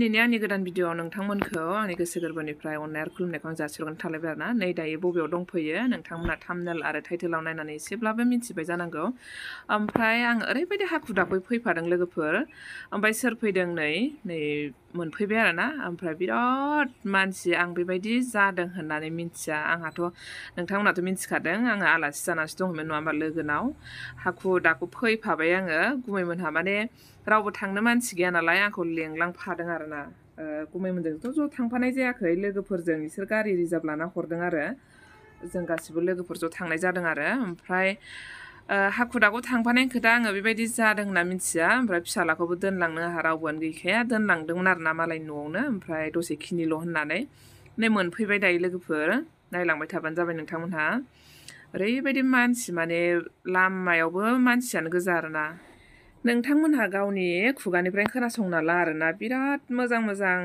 दिनैनि आंनि गोदान भिडिअआव नोंथांमोनखौ आंनि गोसो गोरबोनिफ्राय अननाय आरो खुलुमनायखौ आं जासिहरगोन थालायबाय आरोना नै दायो बबेयाव दंफैयो नोंथांमोना थाम्बनेल आरो टाइटेलाव नायनानै एसेब्लाबो मिथिबाय जानांगौ ओमफ्राय आं ओरैबायदि हाखु दाखुयै फैफादों लोगोफोर ओमफ्राय सोर फैदों नै मोनफैबाय आरोना ओमफ्राय बिराद मानसि आं बेबायदि जादों होननानै मिन्थिया आंहाथ' नोंथांमोनाथ' मिन्थिखादों आङो आलासि जानासो दंमोन नङा होमबा लोगोनाव हाखु दाखु फैफाबाय आङो गुमैमोनहा माने रावबो थांनो मानसि गैया नालाय आंखौ लेंलांफादों आरोना गुमैमोनजोंथ' ज' थांफानाय जायाखै लोगोफोरजों बिसोर गारि रिजार्भ लाना हरदों आरो जों गासिबो लोगोफोर ज' थांनाय जादों आरो ओमफ्राय हाखु दाखु थांफानायनि खोथा आङो बेबायदि जादों होनना मिथिया ओमफ्राय फिसालाखौबो दोनलांनो आंहा रावबोआनो गैखाया दोनलांदोंमोन आरोना मालायनि न'आवनो ओमफ्राय दसेखिनिल' होननानै नै मोनफैबाय दायो लोगोफोर नायलांबाय थाबानो जाबाय नोंथांमोनहा ओरैबायदि मानसि माने लामायावबो मानसियानो गोजा आरोना नोंथांमोनहा गावनि खुगानिफ्रायनो खोनासंना ला आरोना बिराद मोजां मोजां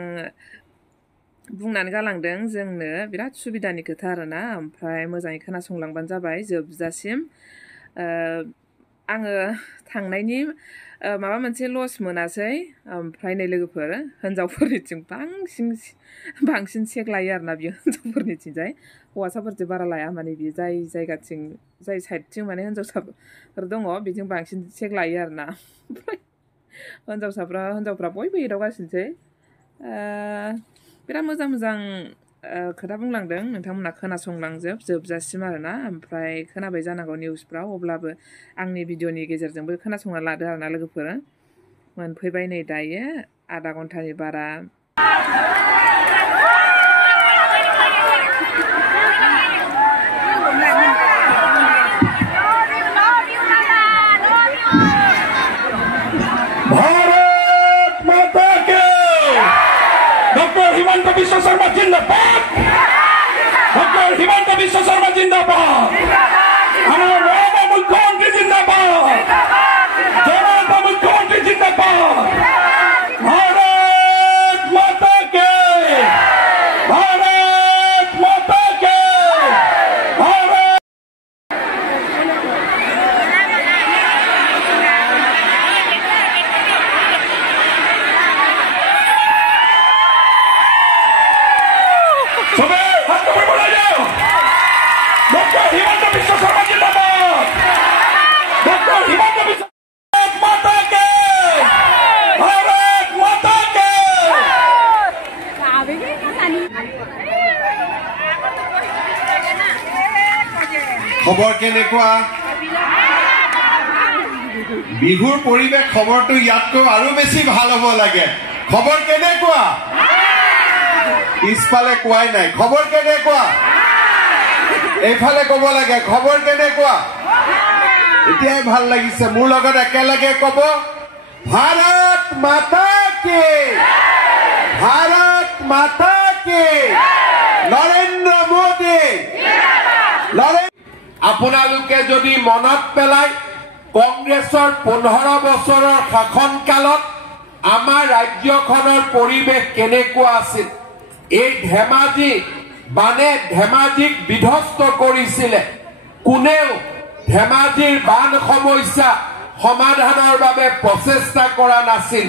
बुंनानै गालांदों जोंनो बिराद सुबिदानि खोथा आरोना ओमफ्राय मोजाङै खोनासंलांबानो जाबाय जोबजासिम आङो थांनायनि माबा मोनसे लस मोनासै ओमफ्राय नै लोगोफोर हिनजावफोरनिथिं बांसिन चेक लायो आरोना बियो हिनजावफोरनिथिंजाय हौवासाफोरजों बारा लाया माने बियो जाय जायगाथिं जाय साइडथिं माने हिनजावसाफोर दङ बेजों बांसिन चेक लायो आरोना ओमफ्राय हिनजावफ्रा बयबो एदावगासिनोसै बिराद मोजां मोजां खोथा बुंलांदों नोंथांमोना जोबजासिम आरोना ओमफ्राय खोनाबाय जानांगौ निउसफ्राव अब्लाबो आंनि भिडिअनि गेजेरजोंबो खोनासंना लादो आरोना लोगोफोर मोनफैबाय नै दायो आधा घन्टानि बारा Biswa Sarma Jindabad! Dr. Himanta Biswa Sarma Jindabad! Our Rama Mukhyamantri Jindabad! Janata Mukhyamantri Jindabad! Bharat Mata Ki! Bharat Mata Ki! Bharat Dr. Himanta Biswa Sarma Jindabad! Dr. Himanta Biswa Mata Ki! Bharat Mata Ki! খবৰ কেনেকুৱা বিহুৰ পৰিৱেশ খবৰটো ইয়াতকৈ আৰু বেছি ভাল হ'ব লাগে খবৰ কেনেকুৱা পিছফালে কোৱাই নাই খবৰ কেনেকুৱা এইফালে ক'ব লাগে খবৰ কেনেকুৱা এতিয়াই ভাল লাগিছে মোৰ লগত একেলগে ক'ব ভাৰত মাতা কি ভাৰত মাতা কি নৰেন্দ্ৰ মোদী আপোনালোকে যদি মনত পেলাই কংগ্ৰেছৰ 15 বছৰৰ শাসনকালত আমাৰ ৰাজ্যখনৰ পৰিৱেশ কেনেকুৱা আছিল এই ধেমাজি বানে ধেমাজিক বিধ্বস্ত কৰিছিলে কোনেও ধেমাজিৰ বান সমস্যা সমাধানৰ বাবে প্ৰচেষ্টা কৰা নাছিল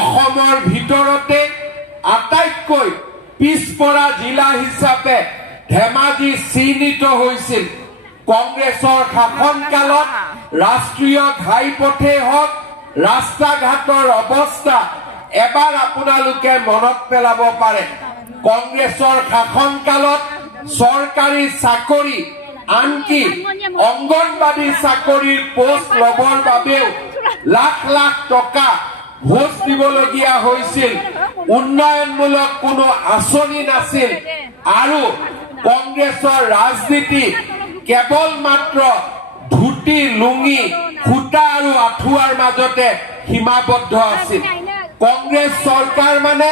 অসমৰ ভিতৰতে আটাইতকৈ পিছপৰা জিলা হিচাপে ধেমাজি চিহ্নিত হৈছিল কংগ্ৰেছৰ শাসনকালত ৰাষ্ট্ৰীয় ঘাইপথে হওক ৰাস্তা ঘাটৰ অৱস্থা এবাৰ আপোনালোকে মনত পেলাব পাৰে কংগ্ৰেছৰ শাসনকালত চৰকাৰী চাকৰি আনকি অংগনবাদী চাকৰিৰ পোষ্ট লবৰ বাবেও লাখ লাখ টকা ঘোষ দিবলগীয়া হৈছিল উন্নয়নমূলক কোনো আঁচনি নাছিল আৰু কংগ্ৰেছৰ ৰাজনীতি কেৱল মাত্ৰ ধুতি লুঙি খুটা আৰু আঠুৱাৰ মাজতে সীমাবদ্ধ আছিল কংগ্ৰেছ চৰকাৰ মানে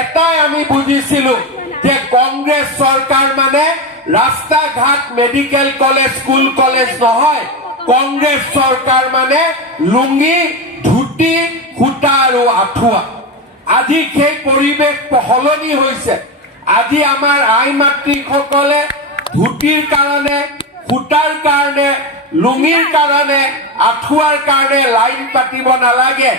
এটাই আমি বুজিছিলো যে কংগ্ৰেছ চৰকাৰ মানে ৰাস্তা ঘাট মেডিকেল কলেজ স্কুল কলেজ নহয় কংগ্ৰেছ চৰকাৰ মানে লুঙি ধুতি খুটা আৰু আঠুৱা আজি সেই পৰিৱেশ সলনি হৈছে আজি আমাৰ আই মাতৃসকলে ধুতিৰ কাৰণে খুটাৰ কাৰণে লুঙিৰ কাৰণে আঠুৱাৰ কাৰণে লাইন পাতিব নালাগে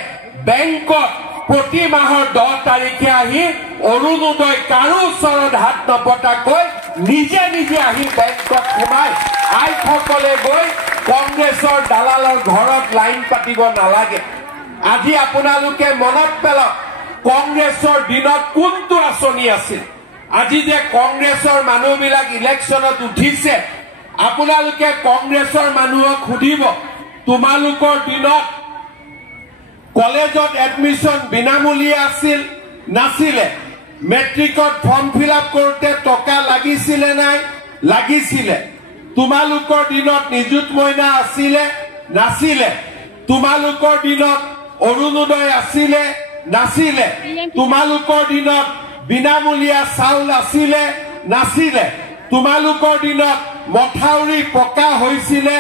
বেংকত প্ৰতি মাহৰ 10 তাৰিখে আহি অৰুণোদয় কাৰো ওচৰত হাত নপতাকৈ নিজে নিজে আহি বেংকত সোমাই আইসকলে গৈ কংগ্ৰেছৰ দালালৰ ঘৰত লাইন পাতিব নালাগে আজি আপোনালোকে মনত পেলাওক কংগ্ৰেছৰ দিনত কোনটো আঁচনি আছিল আজি যে কংগ্ৰেছৰ মানুহবিলাক ইলেকশ্যনত উঠিছে আপোনালোকে কংগ্ৰেছৰ মানুহক সুধিব তোমালোকৰ দিনত কলেজত এডমিশন বিনামূলীয়া আছিল নাছিলে মেট্ৰিকত ফৰ্ম ফিল আপ কৰোতে টকা লাগিছিলে নাই লাগিছিলে তোমালোকৰ দিনত নিযুত মইনা আছিলে নাছিলে তোমালোকৰ দিনত অৰুণোদয় আছিলে নাছিলে তোমালোকৰ দিনত বিনামূলীয়া চাউল আছিলে নাছিলে তোমালোকৰ দিনত মথাউৰি পকা হৈছিলে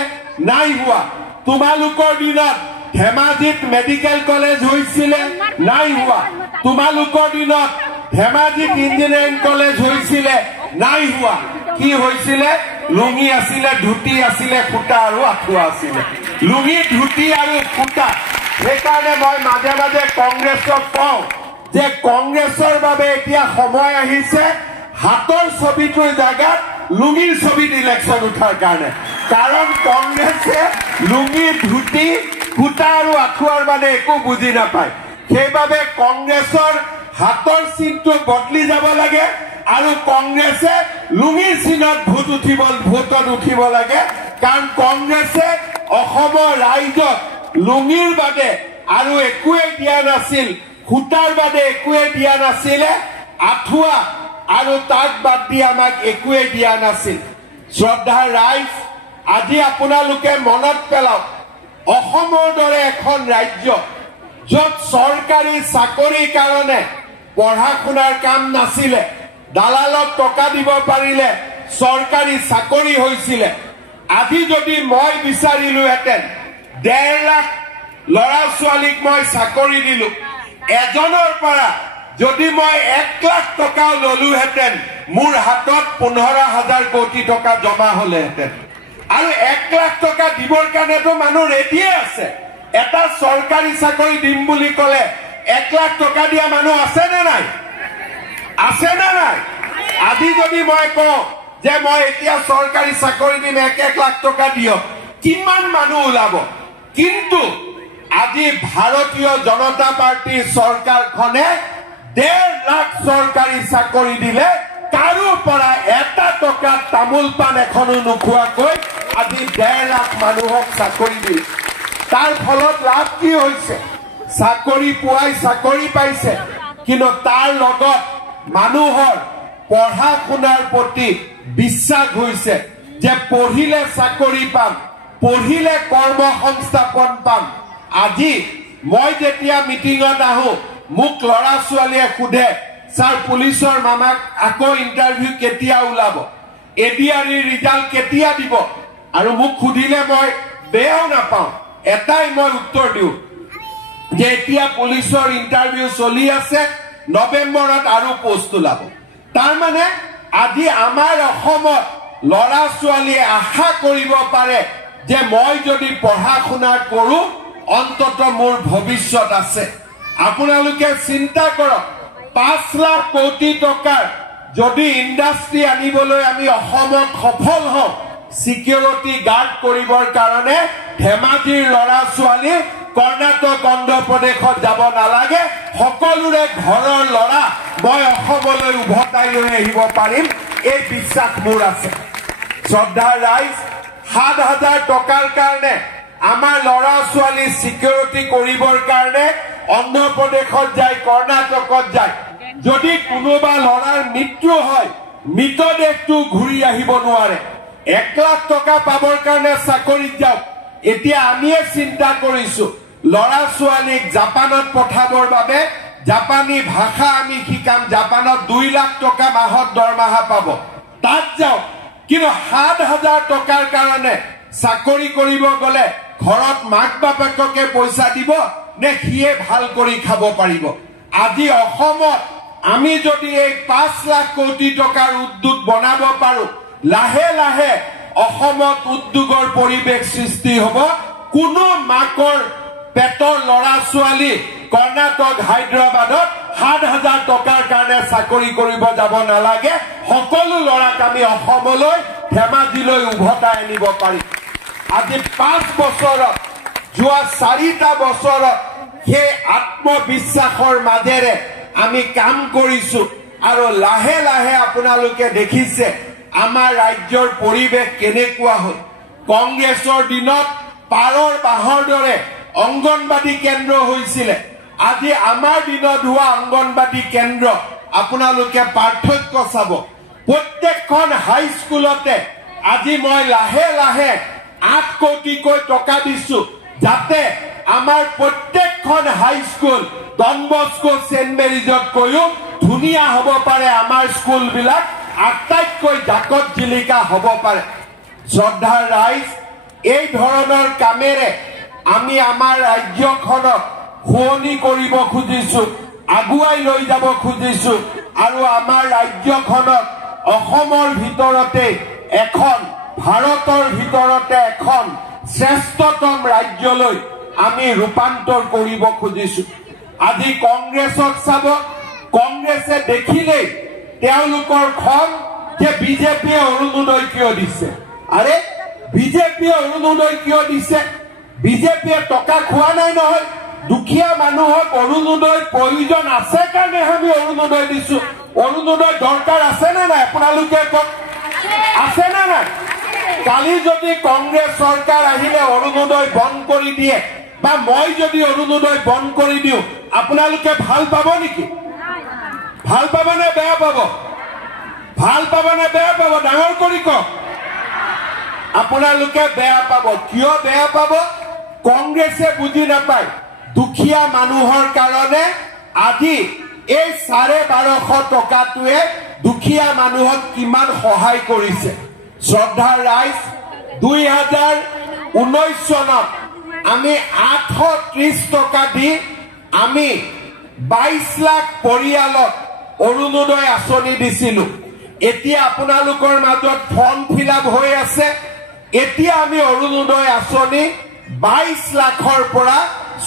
নাই হোৱা তোমালোকৰ দিনত ধেমাজিত মেডিকেল কলেজ হৈছিলে নাই হোৱা তোমালোকৰ দিনত ধেমাজিত ইঞ্জিনিয়াৰিং কলেজ হৈছিলে নাই হোৱা কি হৈছিলে লুঙি আছিলে ধুতি আছিলে ফুটা আৰু আঁঠুৱা আছিলে লুঙি ধুতি আৰু ফুটা সেইকাৰণে মই মাজে মাজে কংগ্ৰেছক কওঁ যে কংগ্ৰেছৰ বাবে এতিয়া সময় আহিছে হাতৰ ছবিটোৰ জাগাত লুঙিৰ ছবিত ইলেকশ্যন উঠাৰ কাৰণে কাৰণ কংগ্ৰেছে লুঙি ধুতি ফুটা আৰু আঁঠুৱাৰ মানে একো বুজি নাপায় সেইবাবে কংগ্ৰেছৰ হাতৰ চিনটো বদলি যাব লাগে আৰু কংগ্ৰেছে লুঙিৰ চিনত ভোটত উঠিব লাগে কাৰণ কংগ্ৰেছে অসমৰ ৰাইজক লুঙিৰ বাদে আৰু একোৱেই দিয়া নাছিল ফুটাৰ বাদে একোৱেই দিয়া নাছিলে আঁঠুৱা আৰু তাক বাদ দি আমাক একোৱেই দিয়া নাছিল শ্ৰদ্ধাৰ ৰাইজ আজি আপোনালোকে মনত পেলাওক অসমৰ দৰে এখন ৰাজ্য য'ত চৰকাৰী চাকৰিৰ কাৰণে পঢ়া শুনাৰ কাম নাছিলে দালালক টকা দিব পাৰিলে চৰকাৰী চাকৰি হৈছিলে আজি যদি মই বিচাৰিলোহেঁতেন 1.5 লাখ ল'ৰা ছোৱালীক মই চাকৰি দিলো এজনৰ পৰা যদি মই 1 লাখ টকাও ললোহেঁতেন মোৰ হাতত 15,000 কোটি টকা জমা হলেহেঁতেন আৰু 1 লাখ টকা দিবৰ কাৰণেতো মানুহ ৰেডিয়ে আছে এটা চৰকাৰী চাকৰি দিম বুলি ক'লে 1 লাখ টকা দিয়া মানুহ আছে নে নাই আজি যদি মই কওঁ যে মই এতিয়া চৰকাৰী চাকৰি দিম 1 লাখ টকা দিয়ক কিমান মানুহ ওলাব কিন্তু আজি ভাৰতীয় জনতা পাৰ্টিৰ চৰকাৰখনে 1.5 লাখ চৰকাৰী চাকৰি দিলে কাৰো পৰা এটা টকা তামোল পাণ এখনো নোখোৱাকৈ আজি 1.5 লাখ মানুহক চাকৰি দিলে তাৰ ফলত লাভ কি হৈছে চাকৰি পুৱাই চাকৰি পাইছে কিন্তু তাৰ লগত মানুহৰ পঢ়া শুনাৰ প্ৰতি বিশ্বাস হৈছে যে পঢ়িলে চাকৰি পাম পঢ়িলে কৰ্মসংস্থাপন পাম আজি মই যেতিয়া মিটিঙত আহো মোক ল'ৰা ছোৱালীয়ে সোধে স্যাৰ পুলিচৰ মামাক আকৌ ইন্টাৰভিউ কেতিয়া ওলাব এডিআৰই ৰিজাল্ট কেতিয়া দিব আৰু মোক সুধিলে মই বেয়াও নাপাওঁ এটাই মই উত্তৰ দিওঁ যে এতিয়া পুলিচৰ ইন্টাৰভিউ চলি আছে নৱেম্বৰত আৰু পোষ্ট ওলাব তাৰ মানে আজি আমাৰ অসমত ল'ৰা ছোৱালীয়ে আশা কৰিব পাৰে যে মই যদি পঢ়া শুনা কৰো অন্তত মোৰ ভৱিষ্যত আছে আপোনালোকে চিন্তা কৰক 5 লাখ কোটি টকাৰ যদি ইণ্ডাষ্ট্ৰি আনিবলৈ আমি অসমত সফল হওঁ সিকিউৰিটি গাৰ্ড কৰিবৰ কাৰণে ধেমাজিৰ ল'ৰা ছোৱালী কৰ্ণাটক অন্ধ্ৰ প্ৰদেশত যাব নালাগে সকলোৰে ঘৰৰ ল'ৰা মই অসমলৈ উভতাই লৈ আহিব পাৰিম এই বিশ্বাস মোৰ আছে শ্ৰদ্ধাৰ ৰাইজ 7,000 টকাৰ কাৰণে আমাৰ ল'ৰা ছোৱালী সিকিউৰিটি কৰিবৰ কাৰণে অন্ধ্ৰ প্ৰদেশত যায় কৰ্ণাটকত যায় যদি কোনোবা ল'ৰাৰ মৃত্যু হয় মৃতদেহটো ঘূৰি আহিব নোৱাৰে 1 লাখ টকা পাবৰ কাৰণে চাকৰিত যাওক এতিয়া আমিয়ে চিন্তা কৰিছো ল'ৰা ছোৱালীক জাপানত পঠাবৰ বাবে জাপানী ভাষা আমি শিকাম জাপানত 2 লাখ টকা মাহত দৰমহা পাব তাত যাওক কিন্তু 7,000 টকাৰ কাৰণে চাকৰি কৰিব গলে ঘৰত মাক বাপেককে পইচা দিব নে সিয়ে ভাল কৰি খাব পাৰিব আজি অসমত আমি যদি এই 5 লাখ কোটি টকাৰ উদ্যোগ বনাব পাৰো লাহে লাহে অসমত উদ্যোগৰ পৰিৱেশ সৃষ্টি হ'ব কোনো মাকৰ পেটৰ ল'ৰা ছোৱালী কৰ্ণাটক হায়দৰাবাদত ৭,০০০ টকাৰ কাৰণে চাকৰি কৰিব যাব নালাগে সকলো ল'ৰাক আমি অসমলৈ ধেমাজিলৈ উভতাই আনিব পাৰিম আজি ৫ বছৰত যোৱা ৪টা বছৰত সেই আত্মবিশ্বাসৰ মাজেৰে আমি কাম কৰিছো আৰু লাহে লাহে আপোনালোকে দেখিছে আমাৰ ৰাজ্যৰ পৰিৱেশ কেনেকুৱা হ'ল কংগ্ৰেছৰ দিনত পাৰৰ বাহৰ দৰে অংগনবাদী কেন্দ্ৰ হৈছিলে আজি আমাৰ দিনত হোৱা অংগনবাদী কেন্দ্ৰ আপোনালোকে পাৰ্থক্য চাব প্ৰত্যেকখন হাইস্কুলতে আজি মই লাহে লাহে ৮ কোটিকৈ টকা দিছো যাতে আমাৰ প্ৰত্যেকখন হাইস্কুল ডন বস্কো সেন্ট মেৰিজত কৈও ধুনীয়া হ'ব পাৰে আমাৰ স্কুলবিলাক আটাইতকৈ জাকত জিলিকা হ'ব পাৰে শ্ৰদ্ধাৰ ৰাইজ এই ধৰণৰ কামেৰে আমি আমাৰ ৰাজ্যখনক শুৱনি কৰিব খুজিছো আগুৱাই লৈ যাব খুজিছো আৰু আমাৰ ৰাজ্যখনক অসমৰ ভিতৰতে এখন ভাৰতৰ ভিতৰতে এখন শ্ৰেষ্ঠতম ৰাজ্যলৈ আমি ৰূপান্তৰ কৰিব খুজিছো আজি কংগ্ৰেছক চাব কংগ্ৰেছে দেখিলেই তেওঁলোকৰ খং যে বিজেপিয়ে অৰুণোদয় কিয় দিছে আৰে বিজেপিয়ে অৰুণোদয় কিয় দিছে বিজেপিয়ে টকা খোৱা নাই নহয় দুখীয়া মানুহক অৰুণোদয় প্ৰয়োজন আছে কাৰণে আমি অৰুণোদয় দিছো অৰুণোদয় দৰকাৰ আছে নে নাই আপোনালোকে কওক আছে নে নাই কালি যদি কংগ্ৰেছ চৰকাৰ আহিলে অৰুণোদয় বন্ধ কৰি দিয়ে বা মই যদি অৰুণোদয় বন্ধ কৰি দিওঁ আপোনালোকে ভাল পাব নেকি ভাল পাব নে বেয়া পাব ভাল পাব নে বেয়া পাব ডাঙৰ কৰি কওক আপোনালোকে বেয়া পাব কিয় বেয়া পাব কংগ্ৰেছে বুজি নাপায় দুখীয়া মানুহৰ কাৰণে আজি এই ১২৫০ টকাটোৱে দুখীয়া মানুহক কিমান সহায় কৰিছে শ্ৰদ্ধাৰ ৰাইজ ২০১৯ চনত আমি ৮৩০ টকা দি আমি ২২ লাখ পৰিয়ালক অৰুণোদয় আঁচনি দিছিলো এতিয়া আপোনালোকৰ মাজত ফৰ্ম ফিল আপ হৈ আছে এতিয়া আমি অৰুণোদয় আঁচনি ২২ লাখৰ পৰা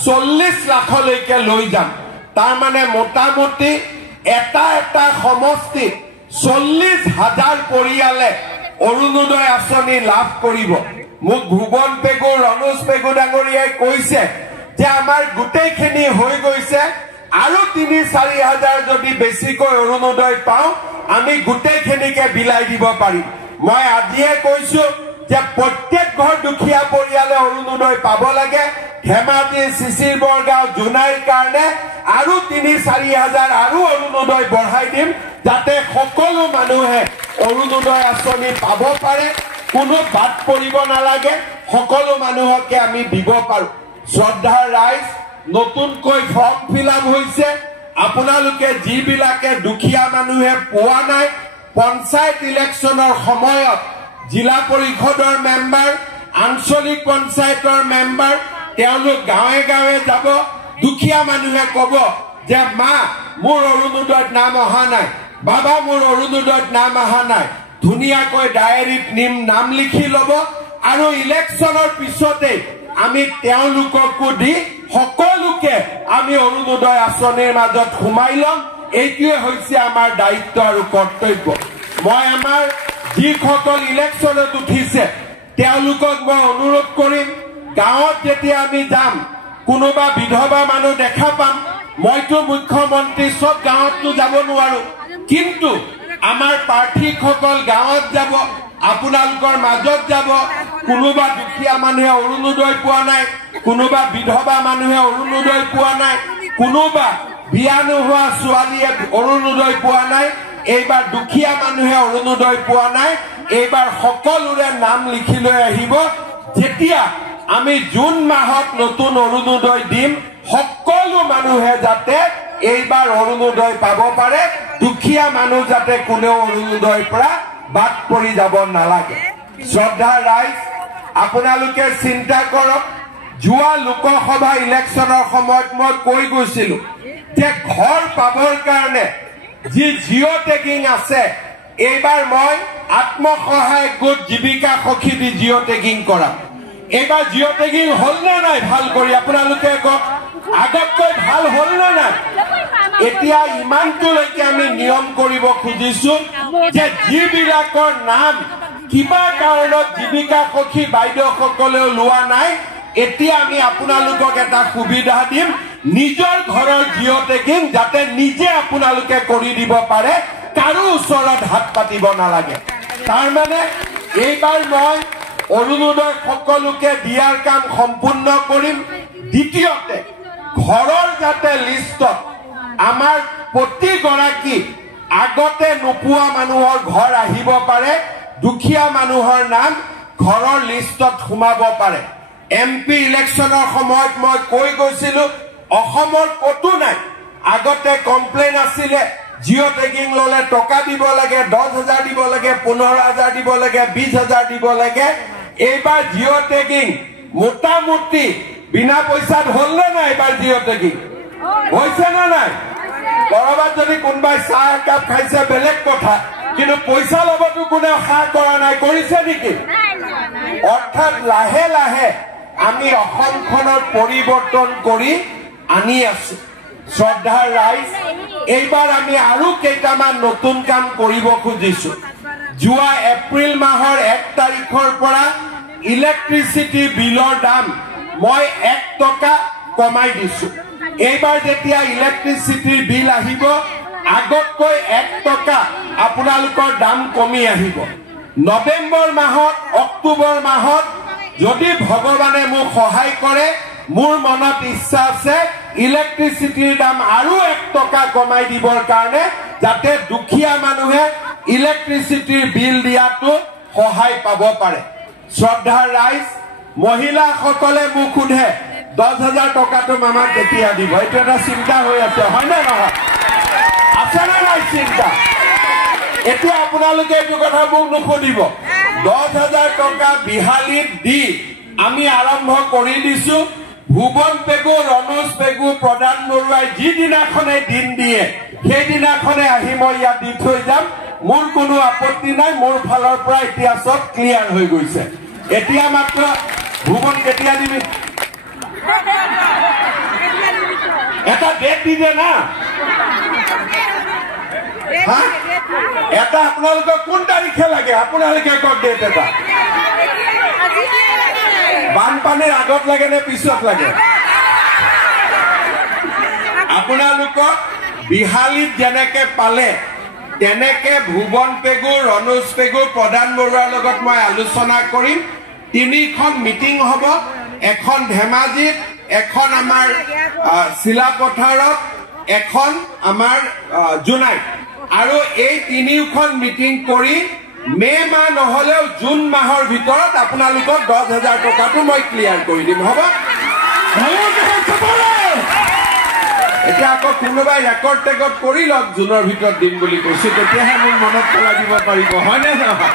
৪০ লাখলৈকে লৈ যাম তাৰ মানে মোটামুটি এটা সমষ্টিত ৪০,০০০ পৰিয়ালে অৰুণোদয় আঁচনি লাভ কৰিব মোক ভুৱন পেগু ৰনোজ পেগু ডাঙৰীয়াই কৈছে যে আমাৰ গোটেইখিনি হৈ গৈছে আৰু ৩-৪ হাজাৰ যদি বেছিকৈ অৰুণোদয় পাওঁ আমি গোটেইখিনিকে বিলাই দিব পাৰিম মই আজিয়ে কৈছো যে প্ৰত্যেক ঘৰ দুখীয়া পৰিয়ালে অৰুণোদয় পাব লাগে ধেমাজি চিচিৰ বৰগাঁও জোনাইৰ কাৰণে আৰু ৩-৪ হাজাৰ আৰু অৰুণোদয় বঢ়াই দিম যাতে সকলো মানুহে অৰুণোদয় আঁচনি পাব পাৰে কোনো বাদ পৰিব নালাগে সকলো মানুহকে আমি দিব পাৰো শ্ৰদ্ধাৰ ৰাইজ নতুনকৈ ফৰ্ম ফিল আপ হৈছে আপোনালোকে যিবিলাকে দুখীয়া মানুহে পোৱা নাই পঞ্চায়ত ইলেকশ্যনৰ সময়ত জিলা পৰিষদৰ মেম্বাৰ আঞ্চলিক পঞ্চায়তৰ মেম্বাৰ তেওঁলোক গাঁৱে গাঁৱে যাব দুখীয়া মানুহে কব যে মা মোৰ অৰুণোদয়ত নাম অহা নাই বাবা মোৰ অৰুণোদয়ত নাম অহা নাই ধুনীয়াকৈ ডায়েৰীত নাম লিখি ল'ব আৰু ইলেকশ্যনৰ পিছতে আমি তেওঁলোককো দি সকলোকে আমি অৰুণোদয় আঁচনিৰ মাজত সোমাই ল'ম এইটোৱে হৈছে আমাৰ দায়িত্ব আৰু কৰ্তব্য মই আমাৰ যিসকল ইলেকশ্যনত উঠিছে তেওঁলোকক মই অনুৰোধ কৰিম গাঁৱত যেতিয়া আমি যাম কোনোবা বিধৱা মানুহ দেখা পাম মইতো মুখ্যমন্ত্ৰী সব গাঁৱততো যাব নোৱাৰো কিন্তু আমাৰ প্ৰাৰ্থীসকল গাঁৱত যাব আপোনালোকৰ মাজত যাব কোনোবা দুখীয়া মানুহে অৰুণোদয় পোৱা নাই কোনোবা বিধৱা মানুহে অৰুণোদয় পোৱা নাই কোনোবা বিয়া নোহোৱা ছোৱালীয়ে অৰুণোদয় পোৱা নাই এইবাৰ দুখীয়া মানুহে অৰুণোদয় পোৱা নাই এইবাৰ সকলোৰে নাম লিখি লৈ আহিব যেতিয়া আমি জুন মাহত নতুন অৰুণোদয় দিম সকলো মানুহে যাতে এইবাৰ অৰুণোদয় পাব পাৰে দুখীয়া মানুহ যাতে কোনেও অৰুণোদয়ৰ পৰা বাদ পৰি যাব নালাগে শ্ৰদ্ধা ৰাইজ আপোনালোকে চিন্তা কৰক যোৱা লোকসভা ইলেকশ্যনৰ সময়ত মই কৈ গৈছিলো যে ঘৰ পাবৰ কাৰণে যি জিঅ' টেগিং আছে এইবাৰ মই আত্মসহায়ক গোট জীৱিকা সখী দি জিঅ' টেগিং কৰাম এইবাৰ জিঅ' টেগিং হ'ল নে নাই ভাল কৰি আপোনালোকে কওক আগতকৈ ভাল হ'ল নে নাই এতিয়া ইমানটোলৈকে আমি নিয়ম কৰিব খুজিছো যে যিবিলাকৰ নাম কিবা কাৰণত জীৱিকা সখী বাইদেউসকলেও লোৱা নাই এতিয়া আমি আপোনালোকক এটা সুবিধা দিম নিজৰ ঘৰৰ জিঅ' টেগিং যাতে নিজে আপোনালোকে কৰি দিব পাৰে কাৰো ওচৰত হাত পাতিব নালাগে তাৰ মানে এইবাৰ মই অৰুণোদয় সকলোকে দিয়াৰ কাম সম্পূৰ্ণ কৰিম দ্বিতীয়তে ঘৰৰ যাতে লিষ্টত আমাৰ প্ৰতিগৰাকী আগতে নোপোৱা মানুহৰ ঘৰ আহিব পাৰে দুখীয়া মানুহৰ নাম ঘৰৰ লিষ্টত সোমাব পাৰে এমপি ইলেকশ্যনৰ সময়ত মই কৈ গৈছিলো অসমৰ কতো নাই আগতে কমপ্লেইন আছিলে জিঅ' টেগিং ললে টকা দিব লাগে 10,000 দিব লাগে 15,000 দিব লাগে 20,000 দিব লাগে এইবাৰ জিঅ' টেগিং মোটামুটি বিনা পইচাত হ'ল নে নাই এইবাৰ জিঅ' টেগিং হৈছে নে নাই কৰবাত যদি কোনোবাই চাহ একাপ খাইছে বেলেগ কথা কিন্তু পইচা লবতো কোনেও সাৰ কৰা নাই কৰিছে নেকি অৰ্থাৎ লাহে লাহে আমি অসমখনৰ পৰিৱৰ্তন কৰি আনি আছো শ্ৰদ্ধাৰ ৰাইজ এইবাৰ আমি আৰু কেইটামান নতুন কাম কৰিব খুজিছো যোৱা এপ্ৰিল মাহৰ 1 তাৰিখৰ পৰা ইলেক্ট্ৰিচিটি বিলৰ দাম মই 1 টকা কমাই দিছো এইবাৰ যেতিয়া ইলেক্ট্ৰিচিটিৰ বিল আহিব আগতকৈ 1 টকা আপোনালোকৰ দাম কমি আহিব নৱেম্বৰ মাহত অক্টোবৰ মাহত যদি ভগৱানে মোক সহায় কৰে মোৰ মনত ইচ্ছা আছে ইলেক্ট্ৰিচিটিৰ দাম আৰু 1 টকা কমাই দিবৰ কাৰণে যাতে দুখীয়া মানুহে ইলেক্ট্ৰিচিটিৰ বিল দিয়াটো সহায় পাব পাৰে শ্ৰদ্ধাৰ ৰাইজ মহিলাসকলে মোক সোধে 10,000 টকাটো মামা কেতিয়া দিব এইটো এটা চিন্তা হৈ আছে হয় নে নহয় আছে নে নাই চিন্তা এতিয়া আপোনালোকে এইটো কথা মোক নুসুধিব 10,000 টকা বিহালীত দি আমি আৰম্ভ কৰি দিছো ভুৱন পেগু ৰনোজ পেগু প্ৰধান বৰুৱাই যিদিনাখনে দিন দিয়ে সেইদিনাখনে আহি মই ইয়াত দি থৈ যাম মোৰ কোনো আপত্তি নাই মোৰ ফালৰ পৰা এতিয়া সব ক্লিয়াৰ হৈ গৈছে এতিয়া মাত্ৰ ভুৱন কেতিয়া দিবি এটা ডেট দিলে না এটা আপোনালোকক কোন তাৰিখে লাগে আপোনালোকে কক ডেট এটা বানপানীৰ আগত লাগে নে পিছত লাগে আপোনালোকক বিহালীত যেনেকে পালে তেনেকে ভুৱন পেগু ৰনোজ পেগু প্ৰধান বৰুৱাৰ লগত মই আলোচনা কৰিম 3খন মিটিং হ'ব এখন ধেমাজিত এখন আমাৰ শিলাপথাৰত এখন আমাৰ জুনাইত আৰু এই 3খন মিটিং কৰি মে মাহ নহলেও জুন মাহৰ ভিতৰত আপোনালোকক 10,000 টকাটো মই ক্লিয়াৰ কৰি দিম হ'ব এতিয়া আকৌ কোনোবাই ৰেকৰ্ড টেকত কৰি লওক জুনৰ ভিতৰত দিম বুলি কৈছো তেতিয়াহে মোৰ মনত পেলাই দিব পাৰিব হয়নে নহয়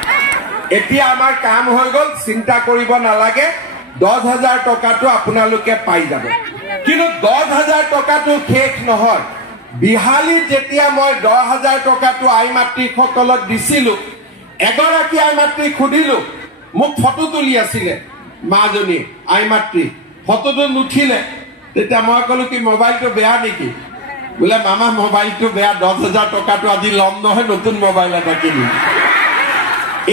এতিয়া আমাৰ কাম হৈ গ'ল চিন্তা কৰিব নালাগে 10,000 টকাটো আপোনালোকে পাই যাব কিন্তু 10,000 টকাটো শেষ নহয় বিহালীত যেতিয়া মই 10,000 টকাটো আই মাতৃসকলক দিছিলো এগৰাকী আই মাতৃক সুধিলো মোক ফটো তুলি আছিলে মাজনী আই মাতৃ ফটোটো নুঠিলে তেতিয়া মই ক'লো কি মোবাইলটো বেয়া নেকি বোলে মামা মোবাইলটো বেয়া 10,000 টকাটো আজি ল'ম নহয় নতুন মোবাইল এটা কিনিম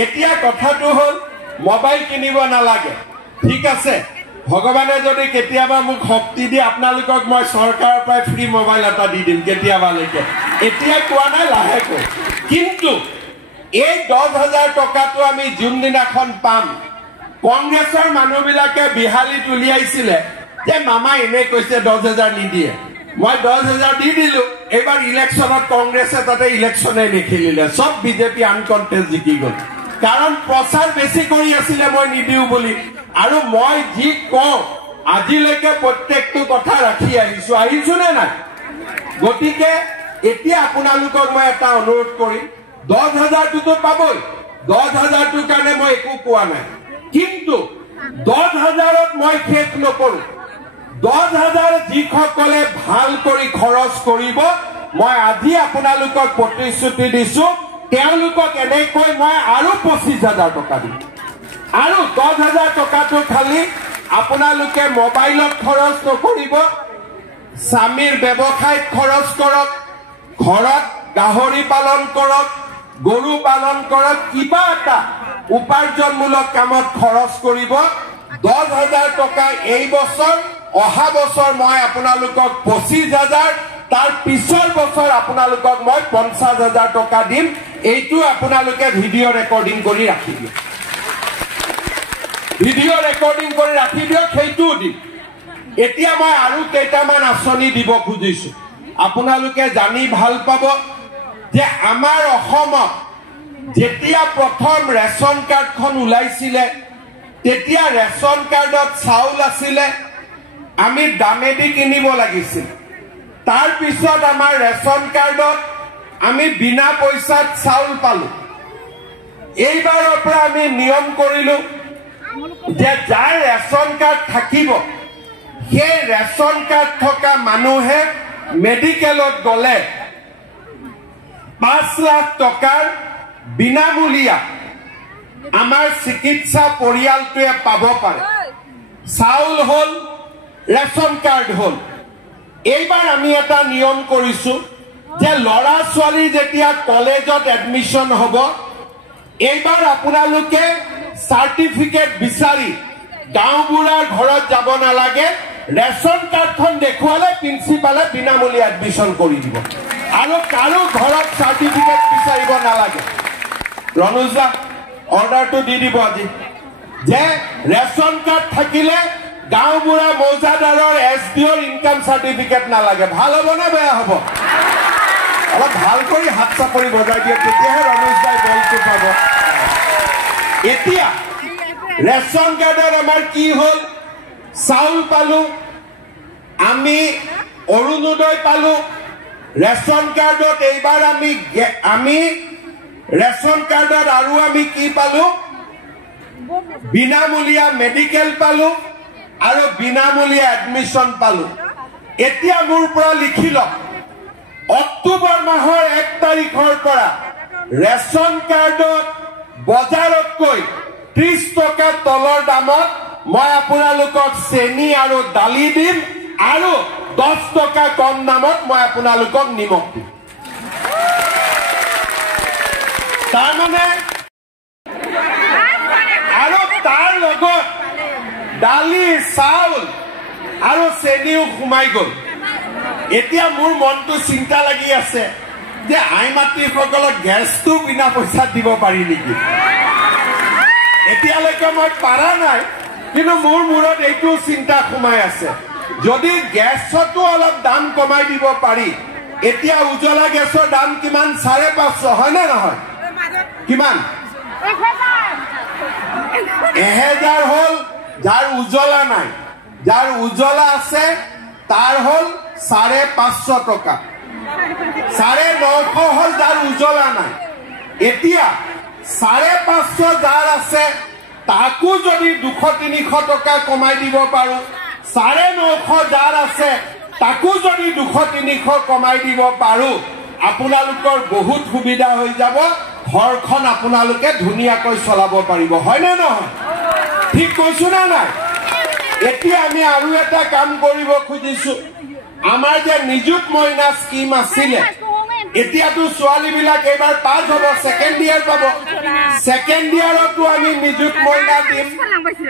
এতিয়া কথাটো হ'ল মোবাইল কিনিব নালাগে ঠিক আছে ভগৱানে যদি কেতিয়াবা মোক শক্তি দিয়ে আপোনালোকক মই চৰকাৰৰ পৰা ফ্ৰী মোবাইল এটা দি দিম কেতিয়াবালৈকে এতিয়া কোৱা নাই লাহেকৈ কিন্তু এই 10,000 টকাটো আমি যোনদিনাখন পাম কংগ্ৰেছৰ মানুহবিলাকে বিহালীত উলিয়াইছিলে যে মামা এনে কৈছে 10,000 নিদিয়ে মই 10,000 দি দিলো এবাৰ ইলেকশ্যনত কংগ্ৰেছে তাতে ইলেকশ্যনে নেখেলিলে সব বিজেপি আনকণ্টেষ্ট জিকি গ'ল কাৰণ প্ৰচাৰ বেছি কৰি আছিলে মই নিদিও বুলি আৰু মই যি কওঁ আজিলৈকে প্ৰত্যেকটো কথা ৰাখি আহিছো নে নাই গতিকে এতিয়া আপোনালোকক মই এটা অনুৰোধ কৰিম 10,000টোতো পাবই 10,000টোৰ কাৰণে মই একো কোৱা নাই কিন্তু 10,000ত মই শেষ নকৰো 10,000 যিসকলে ভাল কৰি খৰচ কৰিব মই আজি আপোনালোকক প্ৰতিশ্ৰুতি দিছো তেওঁলোকক এনেকৈ মই আৰু 25,000 টকা দিম আৰু 10,000 টকাটো খালি আপোনালোকে মোবাইলত খৰচ নকৰিব স্বামীৰ ব্যৱসায়ত খৰচ কৰক, ঘৰত গাহৰি পালন কৰক, গৰু পালন কৰক, কিবা এটা উপাৰ্জনমূলক কামত খৰচ কৰিব। 10,000 টকা এই বছৰ, অহা বছৰ মই আপোনালোকক 25,000, তাৰ পিছৰ বছৰ আপোনালোকক মই 50,000 টকা দিম। এইটো আপোনালোকে ভিডিঅ' ৰেকৰ্ডিং কৰি ৰাখি দিয়ক, ভিডিঅ' ৰেকৰ্ডিং কৰি ৰাখি দিয়ক, সেইটোও দিম। এতিয়া মই আৰু কেইটামান আঁচনি দিব খুজিছো, আপোনালোকে জানি ভাল পাব যে আমাৰ অসমত যেতিয়া প্ৰথম ৰেচন কাৰ্ডখন ওলাইছিলে তেতিয়া ৰেচন কাৰ্ডত চাউল আছিলে, আমি দামেদি কিনিব লাগিছিল। তাৰ পিছত আমাৰ ৰেচন কাৰ্ডত আমি বিনা পইচাত চাউল পালো। এইবাৰৰ পৰা আমি নিয়ম কৰিলো যে যাৰ ৰেচন কাৰ্ড থাকিব সেই ৰেচন কাৰ্ড থকা মানুহে মেডিকেলত গলে 5 লাখ টকাৰ বিনামূলীয়া আমাৰ চিকিৎসা পৰিয়ালটোৱে পাব পাৰে। চাউল হল, ৰেচন কাৰ্ড হল। এইবাৰ আমি এটা নিয়ম কৰিছো যে ল'ৰা ছোৱালী যেতিয়া কলেজত এডমিশন হ'ব, এইবাৰ আপোনালোকে চাৰ্টিফিকেট বিচাৰি গাঁওবুঢ়াৰ ঘৰত যাব নালাগে, ৰেচন কাৰ্ডখন দেখুৱালে প্ৰিন্সিপালে বিনামূলীয়া এডমিশন কৰি দিব আৰু কাৰো ঘৰত চাৰ্টিফিকেট বিচাৰিব নালাগে। ৰণুজা অৰ্ডাৰটো দি দিব আজি যে ৰেচন কাৰ্ড থাকিলে গাঁওবুঢ়া মৌজাদাৰৰ SDOৰ ইনকাম চাৰ্টিফিকেট নালাগে। ভাল হ'ব নে বেয়া হ'ব? অলপ ভাল কৰি হাত চাপৰি বজাই দিয়ে, তেতিয়াহে ৰণুজ দাই বলটো পাব। এতিয়া ৰেচন কাৰ্ডত আমাৰ কি হ'ল? চাউল পালো, আমি অৰুণোদয় পালো। ৰেচন কাৰ্ডত এইবাৰ আমি ৰেচন কাৰ্ডত আৰু আমি কি পালো? বিনামূলীয়া মেডিকেল পালো আৰু বিনামূলীয়া এডমিশন পালো। এতিয়া মোৰ পৰা লিখি লওক, অক্টোবৰ মাহৰ 1 তাৰিখৰ পৰা ৰেচন কাৰ্ডত বজাৰতকৈ 30 টকা তলৰ দামত মই আপোনালোকক চেনি আৰু দালি দিম আৰু 10 টকা কম দামত মই আপোনালোকক নিমখ দিম। তাৰমানে আৰু তাৰ লগত দালি, চাউল আৰু চেনিও সোমাই গ'ল। এতিয়া মোৰ মনটো চিন্তা লাগি আছে যে আই মাতৃসকলক গেছটো বিনা পইচাত দিব পাৰি নেকি। এতিয়ালৈকে মই পাৰা নাই, কিন্তু মোৰ মূৰত এইটো চিন্তা সোমাই আছে, যদি গেছতো অলপ দাম কমাই দিব পাৰি। এতিয়া উজ্বলা গেছৰ দাম কিমান? 550, হয়নে নহয়? কিমান? 1000 হ'ল যাৰ উজ্বলা নাই, যাৰ উজ্বলা আছে তাৰ হ'ল 550 টকা, 950 হ'ল যাৰ উজ্বলা নাই। এতিয়া 550 যাৰ আছে তাকো যদি 200-300 টকা কমাই দিব পাৰো, 950 যাৰ আছে তাকো যদি 200-300 কমাই দিব পাৰো, আপোনালোকৰ বহুত সুবিধা হৈ যাব। ঘৰখন আপোনালোকে ধুনীয়াকৈ চলাব পাৰিব, হয়নে নহয়? ঠিক কৈছো না নাই? এতিয়া আমি আৰু এটা কাম কৰিব খুজিছো, আমাৰ যে নিযুত মইনা স্কিম আছিলে, এতিয়াতো ছোৱালীবিলাক এইবাৰ পাছ হ'ব, ছেকেণ্ড ইয়াৰ পাব। ছেকেণ্ড ইয়াৰতো আমি নিযুত মইনা দিম,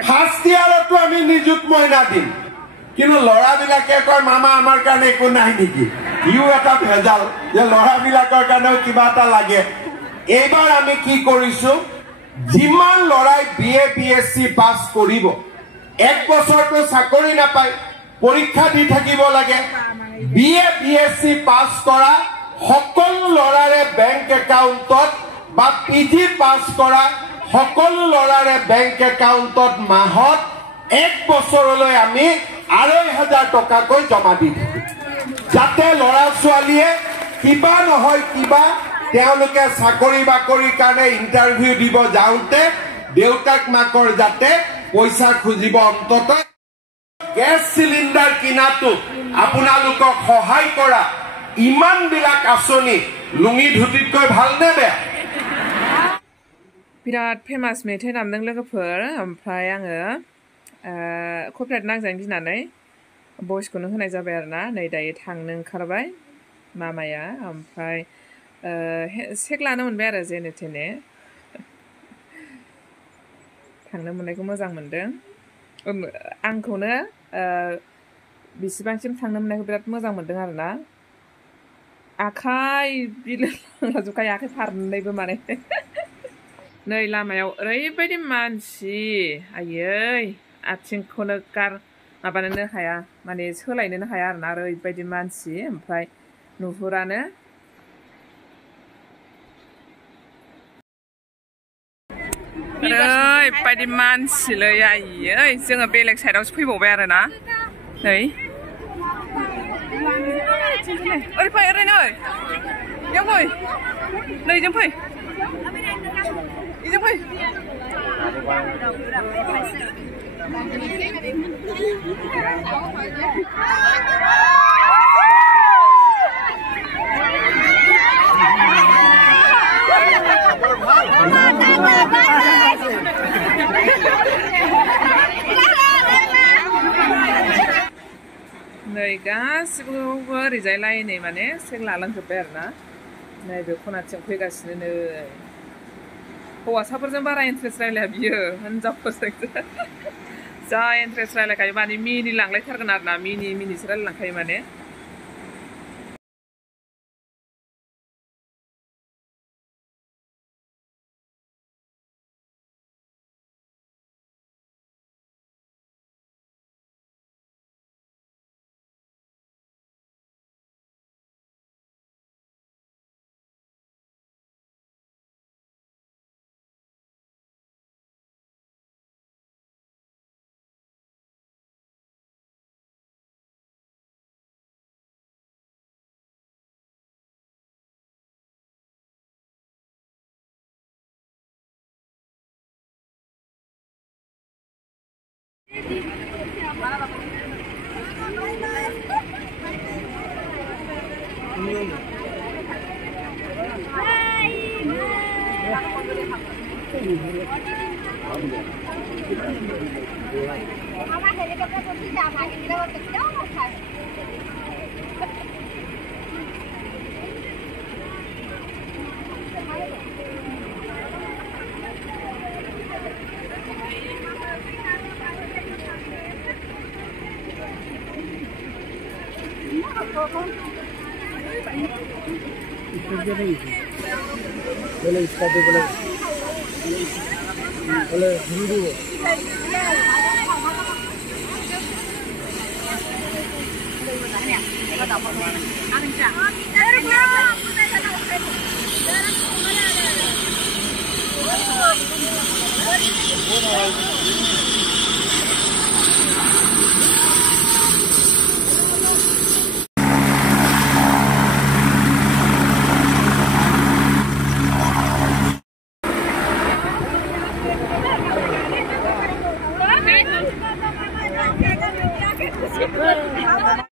ফাৰ্ষ্ট ইয়াৰতো আমি নিযুত মইনা দিম। কিন্তু ল'ৰাবিলাকে কয় মামা আমাৰ কাৰণে একো নাই নেকি? ইও এটা ভেজাল যে ল'ৰাবিলাকৰ কাৰণেও কিবা এটা লাগে। এইবাৰ আমি কি কৰিছো, যিমান ল'ৰাই BA BSc পাছ কৰিব, 1 বছৰটো চাকৰি নাপায়, পৰীক্ষা দি থাকিব লাগে। BA BSc পাছ কৰা সকলো ল'ৰাৰে বেংক একাউণ্টত বা PG পাছ কৰা সকলো ল'ৰাৰে বেংক একাউণ্টত মাহত 1 বছৰলৈ আমি 2,500 টকাকৈ জমা দি থাকিম, যাতে ল'ৰা ছোৱালীয়ে কিবা নহয় কিবা তেওঁলোকে চাকৰি বাকৰিৰ কাৰণে ইণ্টাৰভিউ দিব যাওঁতে দেউতাক মাকৰ যাতে পইচা খুজিব। অন্তত গেছ চিলিণ্ডাৰ কিনাটো আপোনালোকক সহায় কৰা ইমানবিলাক আঁচনি লুঙি ধুতিতকৈ ভালনে বেয়া? बिराद फेमास मेथाइ दामदों लोगोफोर, ओमफ्राय आङो कपिराइट नांजानो गिनानै भइसखौनो होनाय जाबाय आरो ना नै दायो थांनो ओंखारबाय मामाया ओमफ्राय सेक लानो मोनबाय आरो जेने थेने थांनो मोननायखौ मोजां मोनदों आंखौनो बिसिबांसिम थांनो मोननायखौ बिराद मोजां मोनदों आरो ना आखाइ बिलाजोबखायो आखाइ फारनैबो माने नै लामायाव ओरैबायदि मानसि आयै आथिंखौनो माबानोनो हाया माने सोलायनोनो हाया आरोना ओरैबायदि मानसि ओमफ्राय नुहुरानो ओरैबायदि मानसिलै आयै जोङो बेलेग साइडआवसो फैबावबाय आरोना नै ओरै फै ओरै नै बेयाव फै नै जों फै इजों फै नै गासिबो ओरैजाय लाइनै माने सेक लालांजोब्बाय आरोना नैबे खनाथिं फैगासिनो नै हौवासाफोरजों बारा इन्ट्रेस्ट रायलाया बियो हिनजावफोरजोंसो जा इन्ट्रेस्ट रायलायखायो माने मिनिलांलायथारगोन आरोना मिनिसो रायलायलांखायो माने